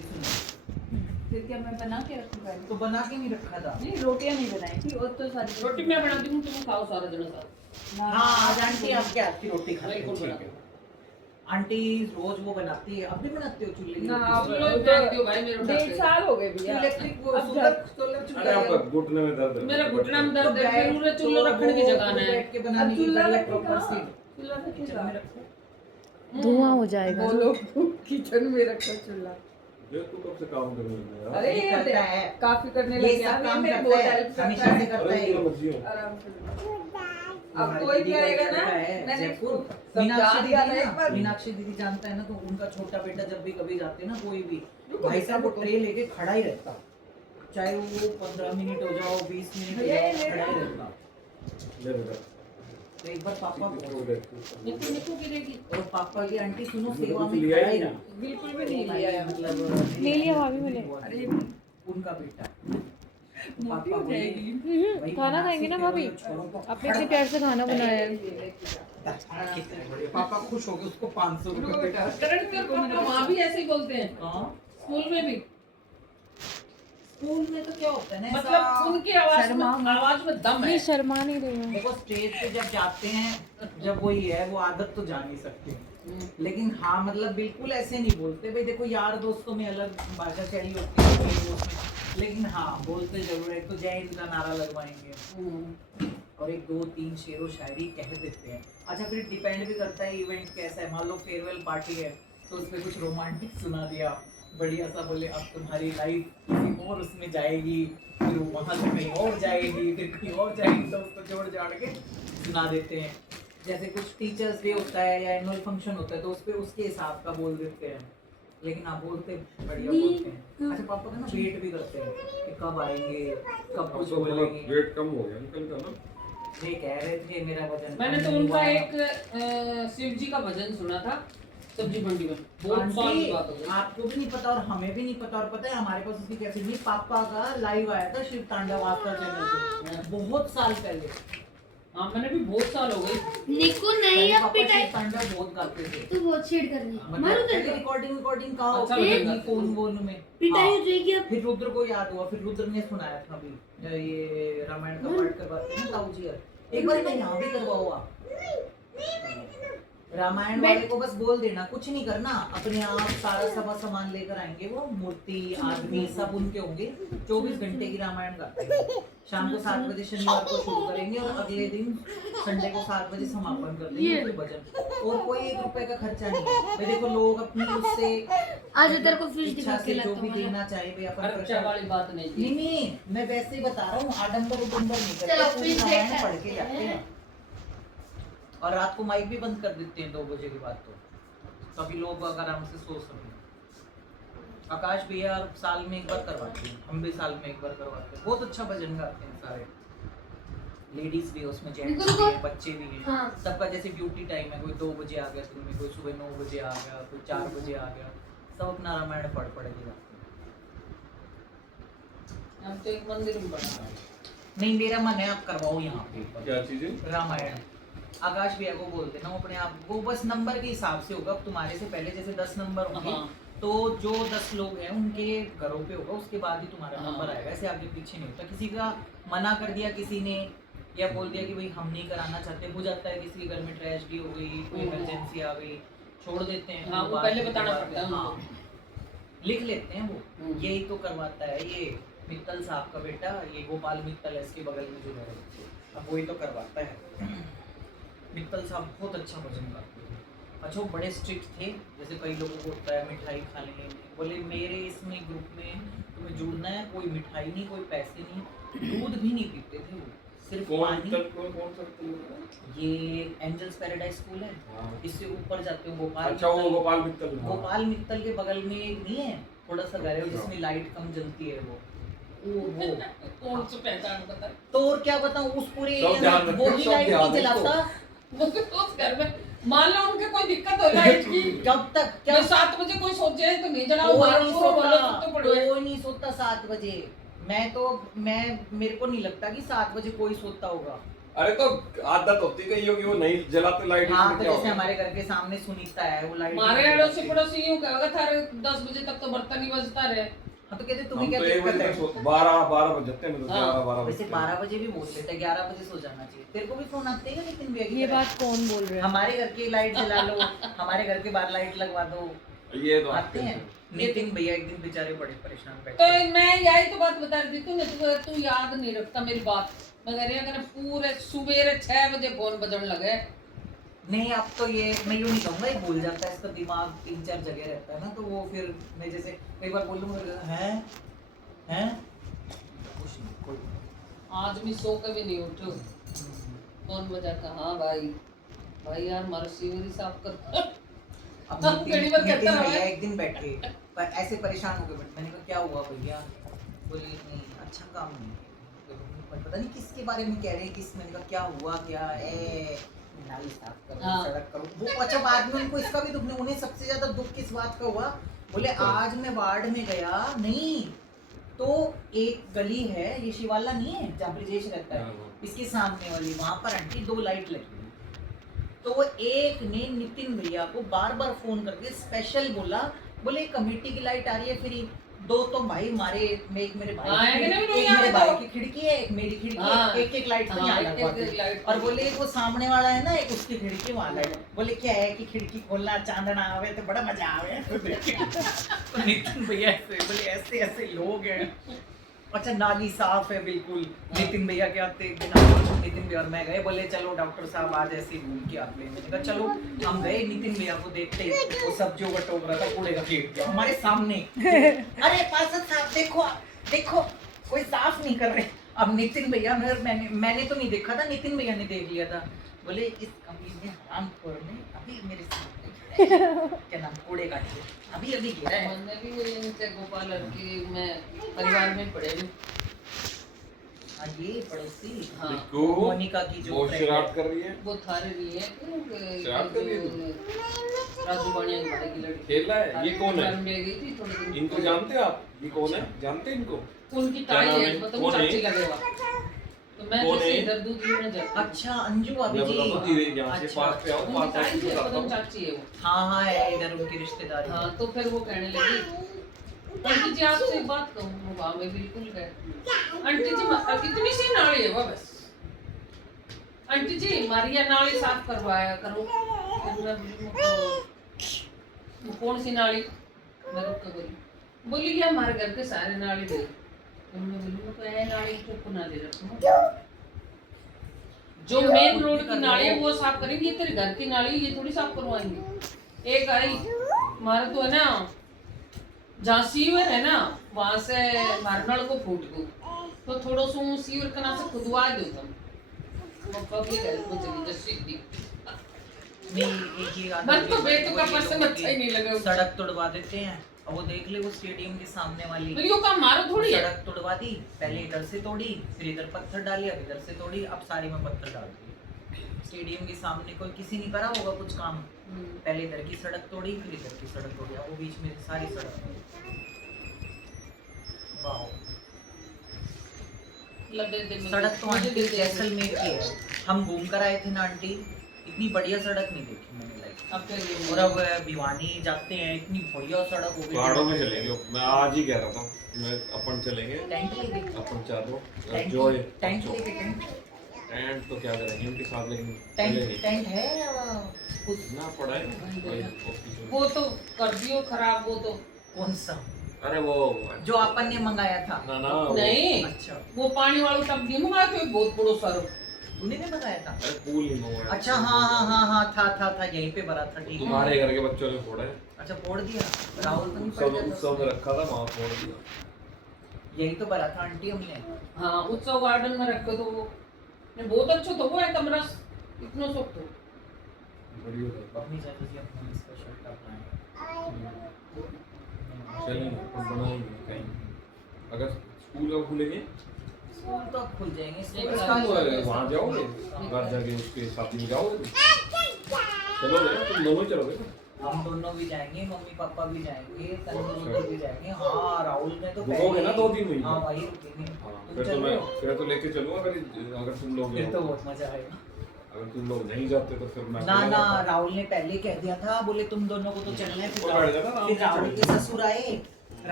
फिर क्या मैं बना के रखूं पहले? तो बना के नहीं रखा था। नहीं, रोटियां नहीं बनाई थी और तो सारी रोटी मैं बनाती हूँ, तुम खाओ सारा दिन साथ। हाँ आज आंटी आपके हाथ की रोटी खाते बिल्कुल हैं। ठीक है। बनाती हूँ। आंटी रोज वो बनाती है, अब भी बनाते हो चूल्हे की ना, रोटी? अब चूल्हे पे तो बनाती हूँ भाई, मेरे उठाते 1.5 साल हो गए भैया। इलेक्ट्रिक वो अब सोलर घर- सोलर अरे चूल्हा आपका घुटने में दर्द है। मेरा घुटना में दर्द है, बैठ- फिर पूरे चूल्हे तो रखने की वो जगह नहीं है। बैठ के बनाने अब की चूल्हा बढ़िया रखेगा, प्रॉपर सीट चूल्हा किचन रखेगा। में रखो। धुआं हो जाएगा। बोलो किचन में रखो चूल्हा। ये तू कब से काम करने लगा यार? अरे ये करता है। काफी करने ये लग सब गया, काम मेरे करता बहुत है, हेल्प करता हमेशा से है। करता अरे है। ये मर्जी हो। आराम से। अब हमारी कोई दीदी का करेगा एक ना, लड़का है, मैंने जयपुर। इसको मीनाक्षी समझा दीदी दिया था ना, एक बार। मीनाक्षी दीदी जानता है ना, तो उनका छोटा बेटा जब भी कभी जाते हैं ना कोई भी, रुको भाई बेटा, साहब वो रुको। ट्रे लेके खड़ा ही रहता, चाहे वो 15 मिनट हो जाओ 20 मिनट हो भैया, ये जाओ, ले खड़ा ही लो। रहता। ले बेटा। तो एक बार पापा निकू निकू गिरेगी। और पापा की आंटी सुनो मुझे सेवा कुछ में लिया खड़ा ही ही नहीं। रहा। बिल्कुल भी नहीं लिया है, मतलब ले लिया भाभी मैंने। अरे उनका बेटा मोटी हो बोले, जाएगी। भाई खाना खाएंगे ना भाभी? आपने इतने प्यार से खाना बनाया है। पापा खुश हो गए, उसको 500 रुको रुपए बेटा। करेक्ट कर पापा, वहाँ भी ऐसे ही बोलते हैं, हाँ स्कूल में भी। स्कूल में तो क्या होता है ना, मतलब ऐसा- उनकी आवाज में दम है। नहीं शर्मा नहीं रही हूँ। देखो स्टेज पे जब जाते हैं, जब वही है वो आदत तो जा नहीं सकते, लेकिन हाँ मतलब बिल्कुल ऐसे नहीं बोलते भाई। देखो यार दोस्तों में अलग भाषा शैली होती है कोई उसमें, लेकिन हाँ बोलते जरूर है। तो जय हिंद का नारा लगवाएंगे और एक दो तीन शेरो शायरी कह देते हैं। अच्छा फिर डिपेंड भी करता है इवेंट कैसा है। मान लो फेयरवेल पार्टी है तो उसमें कुछ रोमांटिक सुना दिया, बढ़िया सा बोले अब तुम्हारी लाइफ किसी और उसमें जाएगी, फिर वहाँ से कहीं और जाएगी, फिर कहीं और जाएगी, तो उसको जोड़ जाड़ के सुना देते हैं। जैसे कुछ टीचर्स डे होता है या एनुअल फंक्शन होता है तो उस पे उसके हिसाब का बोल देते हैं, लेकिन आप बोलते बढ़िया बोलते हैं। अच्छा पापा का ना वेट भी करते हैं कि कब आएंगे, कब कुछ तो मतलब बोलेंगे। वेट कम हो गया अंकल का ना। ये कह रहे थे मेरा वजन मैंने कम तो नहीं उनका हुआ। एक शिव जी का भजन सुना था सब्जी मंडी में, बहुत साल आंटी, की बात हो गई। आपको भी नहीं पता और हमें भी नहीं पता, और पता है हमारे पास उसकी कैसे नहीं। पापा का लाइव आया था शिव तांडव आस्था चैनल पे बहुत साल पहले। हाँ मैंने भी बहुत साल हो गई। निकू नहीं अब पापा पिटाई शिव तांडव बहुत गाते थे। तू बहुत छेड़ कर रही है मारू मतलब तेरे को रिकॉर्डिंग कहाँ अच्छा होती लगेगा। है फोन वोन में। पिटाई हाँ। हो जाएगी अब फिर रुद्र को याद हुआ, फिर रुद्र ने सुनाया था अभी ये रामायण का पाठ करवाते हैं ना ताऊ जी। एक बार मैं यहाँ भी करवाओ आप। रामायण वाले को बस बोल देना, कुछ नहीं करना, अपने आप सारा सभा सामान लेकर आएंगे, वो मूर्ति आदमी सब उनके होंगे। 24 घंटे की रामायण गाते हैं। शाम को 7 बजे शनिवार को शुरू करेंगे और अगले दिन संडे को 7 बजे समापन कर देंगे फिर भजन। और कोई 1 रुपए का खर्चा नहीं है भाई। देखो लोग अपनी उससे आज तेरे को फिश इच्छा दिखा से के जो लाता भी हूँ देना चाहे भाई अपन खर्चा प्रसाद- वाली बात नहीं नहीं थी। नहीं मैं वैसे ही बता रहा हूँ, आडंबर उडंबर नहीं चलो, करते, पूरी फिर रामायण देखते पढ़ के जाते हैं। और रात को माइक भी बंद कर देते हैं 2 बजे के बाद, तो तभी लोग अगर हमसे सो सकें। आकाश भैया साल में एक बार करवाते हैं, हम भी साल में एक बार करवाते हैं। बहुत अच्छा भजन गाते हैं सारे, लेडीज भी उसमें, जेंट्स भी हैं, बच्चे भी हैं। हाँ। सबका जैसे ड्यूटी टाइम है, कोई 2 बजे आ गया दिन में, कोई सुबह 9 बजे आ गया, कोई 4 बजे आ गया, सब अपना रामायण पढ़ के जाते हैं। हम तो एक मंदिर में बना है। नहीं मेरा मन है आप करवाओ यहाँ पे क्या चीजें? रामायण। आकाश भैया को बोल देना, वो अपने आप वो बस नंबर के हिसाब से होगा। अब तुम्हारे से पहले जैसे 10 नंबर होंगे हाँ। तो जो 10 लोग हैं उनके घरों पे होगा, उसके बाद ही तुम्हारा हाँ। नंबर आएगा। ऐसे आगे पीछे नहीं होता। किसी का मना कर दिया किसी ने या बोल दिया कि भाई हम नहीं कराना चाहते, हो जाता है किसी के घर में ट्रेजेडी हो गई, कोई इमरजेंसी आ गई, छोड़ देते हैं। हाँ, वो बाद पहले में बताना करवाते पड़ता है हैं। हाँ, उनको। लिख लेते हैं वो, यही तो करवाता है ये मित्तल साहब का बेटा, ये गोपाल मित्तल है इसके बगल में जो है, अब वही तो करवाता है। मित्तल साहब बहुत अच्छा भजन गाते हैं। अच्छा वो बड़े स्ट्रिक्ट थे, जैसे कई लोगों को होता है मिठाई खाने में, बोले मेरे इसमें ग्रुप में तुम्हें जुड़ना है, कोई मिठाई नहीं, कोई पैसे नहीं, दूध भी नहीं पीते थे वो, सिर्फ पानी। कौन सा? ये एंजल्स पैराडाइज स्कूल है, हाँ। इससे ऊपर जाते हो गोपाल अच्छा वो मित्तल। गोपाल मित्तल। हाँ। गोपाल मित्तल के बगल में एक नहीं है थोड़ा सा घर है जिसमें लाइट कम जलती है, वो कौन सा पहचान बता। तो और क्या बताऊं, उस पूरे सब एरिया ध्यान में रखो, वो भी सब लाइट ध्यान नहीं रखो। जलाता। वो उस घर में मान लो उनके कोई दिक्कत हो लाइट की, कब तक क्या मैं 7 बजे कोई सोचे तो नहीं जलाओ, कोई बाहर नहीं पूरा वाला सोता, तो पड़े हुए। कोई नहीं सोता 7 बजे। मैं मेरे को नहीं लगता कि 7 बजे कोई सोता होगा। अरे तो आदत होती कहीं होगी वो नहीं जलाते लाइट हाँ इसमें तो क्या जैसे होगा? हमारे घर के सामने सुनीता है वो लाइट हमारे अड़ोसी पड़ोसी यूं कहेगा थारे 10 बजे तक तो बर्तन ही बजता रहे। हाँ तो कहते हम तुम्हें क्या तो 1 दिक्कत बजे है? तक 12 बजे जगते हैं, मतलब हाँ। 11-12 वैसे बजे 12 बजे भी बहुत लेट है, 11 बजे सो जाना चाहिए। तेरे को भी फोन आते हैं लेकिन भैया की ये तरह? बात कौन बोल रहा है? हमारे घर की लाइट जला लो, हमारे घर के बाहर लाइट लगवा दो, ये तो आते हैं। नितिन भैया एक दिन बेचारे बड़े परेशान तो बैठे। मैं यही तो बात बता रही थी तूने तू याद नहीं रखता मेरी बात। मैं कह रही हूं अगर पूरे सुबह 6 बजे फोन बजने लगे। नहीं अब तो ये मैं यूं नहीं कहूंगा, ये भूल जाता है, इसका दिमाग 3-4 जगह रहता है ना, तो वो फिर मैं जैसे कई बार बोल लूंगा हैं कुछ नहीं कोई आज भी सो के भी नहीं उठो, फोन बजा का हाँ भाई भाई यार हमारा सीवर ही साफ कर। अब हाँ, घड़ी भर कहता नितिन है। भैया एक दिन बैठे पर ऐसे परेशान हो गए, बट मैंने कहा क्या हुआ भैया? बोले नहीं अच्छा काम नहीं है। पर पता नहीं किसके बारे में कह रहे हैं, किस मैंने कहा क्या हुआ क्या है? नाली साफ करो, हाँ। सड़क करो। वो अच्छा बाद में उनको इसका भी दुख नहीं, उन्हें सबसे ज्यादा दुख किस बात का हुआ? बोले आज मैं वार्ड में गया नहीं तो एक गली है, ये शिवाला नहीं है जहाँ ब्रिजेश रहता है, इसके सामने वाली, वहां पर आंटी 2 लाइट लगी हुई। तो वो एक ने नितिन भैया को बार बार फोन करके स्पेशल बोला, बोले कमेटी की लाइट आ रही है फ्री, 2 तो भाई हमारे एक मेरे भाई हाँ, की एक खिड़की- नहीं एक मेरे आता भाई तो। की खिड़की है, एक मेरी खिड़की है, हाँ। एक लाइट तो हाँ, यहाँ एक- लगवा एक दी। लाइट और तो बोले वो सामने वाला है ना एक, उसकी खिड़की वहाँ लाइट। बोले क्या है कि खिड़की खोलना चांदना आवे तो बड़ा मजा आवे। तो नितिन भैया ऐसे बोले ऐसे ऐसे लोग हैं। अच्छा नाली साफ है बिल्कुल। नितिन भैया के आते एक दिन नितिन भैया और मैं गए, बोले चलो डॉक्टर साहब आज ऐसे ही घूम के आप ले। मैंने कहा चलो। हम गए, नितिन भैया को देखते ही वो सब्जियों का टोक रहा था, कूड़े का फेंक दिया हमारे सामने। अरे पार्षद साहब देखो देखो कोई साफ नहीं कर रहे। अब नितिन भैया मैंने तो नहीं देखा था, नितिन भैया ने देख लिया था। बोले इस कमीने हरामखोर ने अभी मेरे सामने क्या नाम कूड़े काट के अभी गिरा है। मैंने भी इनसे गोपाल लड़की में परिवार में पढ़े भी। हाँ ये पड़ोसी हाँ। देखो, मोनिका की जो वो friend है। शरारत कर रही है, वो थारे लिए शरारत कर रही है राजू बाणिया की बड़े की लड़की खेल रहा है। ये कौन है? घर में गई थी थोड़े दिन। इनको जानते हो आप? ये कौन है? जानते हैं इनको? उनकी क्या ताई नाम है, है? मतलब कौन है? चाची लगेगा। तो मैं कौन जैसे है? इधर दूध लेने जाती हूँ। अच्छा अंजू भाभी मैं जी। बताता हूँ, धीरे यहाँ से अच्छा, पास पे आओ, उनकी पास ताई से है, बताता पता हूँ। चाची है वो। हाँ है इधर उनकी रिश्तेदारी। हाँ तो फिर वो कहने लगी आंटी जी आपसे एक बात कहूँ। वाह मैं बिल्कुल गए आंटी जी कितनी सी नाली है वो बस। आंटी जी हमारी ये नाली साफ करवाया करो। फिर मैं बोली, वो कौन सी नाली? मैं रुक के बोली ये हमारे घर के सारे नाली दे। तो मैं बोली तो ये नाली चुप ना दे रखो, जो मेन रोड की नाली है वो साफ करेंगे, ये तेरे घर की नाली ये थोड़ी साफ करवाएंगे। एक आई हमारा तो है ना जहाँ सीवर है ना वहाँ से हमारे नल को फूट गो तो थोड़ा सो सीवर का ना से खुदवा दो तुम। पब्लिक हेल्थ में चली जा सीधी। नहीं एक ये आदमी मन तो भी बेटू का ये पर्स लोगों अच्छा ही नहीं लगा की सड़क तोड़वा देते हैं। अब वो देख ले वो स्टेडियम के सामने वाली तो यो काम मारो थोड़ी है। सड़क तोड़वा दी, पहले इधर से तोड़ी फिर इधर पत्थर डाली, अब इधर से तोड़ी, अब सारी में पत्थर डाल दी। स्टेडियम के सामने कोई किसी ने करा होगा कुछ काम, पहले इधर की सड़क तोड़ी फिर इधर की सड़क तोड़ी, अब वो बीच में सारी सड़क तोड़ी। वाओ लगे दे सड़क तो आंटी जैसलमेर की है। हम घूम कर आए थे ना आंटी, इतनी बढ़िया सड़क नहीं देखी मैंने लाइफ। अब फिर ये और अब भिवानी जाते हैं, इतनी बढ़िया सड़क हो गई। पहाड़ों में चलेंगे, मैं आज ही कह रहा था मैं अपन चलेंगे, टेंट लेके अपन चारों टेंट जो टेंट लेके टेंट तो क्या करेंगे इनके साथ, लेकिन टेंट चलेंगे। टेंट है कुछ ना पड़ा है भाई ऑफिस में। वो तो कर दियो खराब। वो तो कौन सा अरे वो जो अपन ने मंगाया था? ना ना वो- नहीं अच्छा वो पानी वाला टब नहीं मंगाया तो बहुत बड़ो सारो। तूने नहीं मंगाया था? अरे पूल नहीं मंगवाया। अच्छा हाँ था यहीं पे भरा था। ठीक है तुम्हारे घर के बच्चों ने फोड़ा है, अच्छा फोड़ दिया। राहुल तो नहीं उत्सव पड़ उत्सव में रखा था वहाँ फोड़ दिया। यही तो भरा था आंटी हमने। हाँ उत्सव गार्डन में रखे तो वो नहीं, बहुत अच्छा तो वो है कमरा इतना सुख तो। बढ़िया था। अपनी जगह से अपना स्पेशल का प्लान। चलेंगे अपन बनाएंगे कहीं, अगर स्कूल अब खुलेंगे स्कूल तो अब खुल जाएंगे। एक स्कूल साथ का वहाँ जाओगे, घर जाके उसके साथ में जाओगे, चलोगे तुम दोनों चलोगे ना? हम दोनों भी जाएंगे, मम्मी पापा भी जाएंगे, तन्नू भी जाएंगे। हाँ राहुल ने तो रुकोगे ना 2 दिन वहीं? हाँ भाई रुकेंगे। हाँ, तुम फिर चल तो रहे मैं हो? फिर तो लेके चलूंगा, अगर तुम लोग फिर तो जाओ। बहुत मजा आएगा। अगर तुम लोग नहीं जाते तो फिर मैं ना अकेला ना जाता। राहुल ने पहले कह दिया था, बोले तुम दोनों को तो चलना है। और बैठ जाता, आराम फिर से राहुल चले के ससुर आए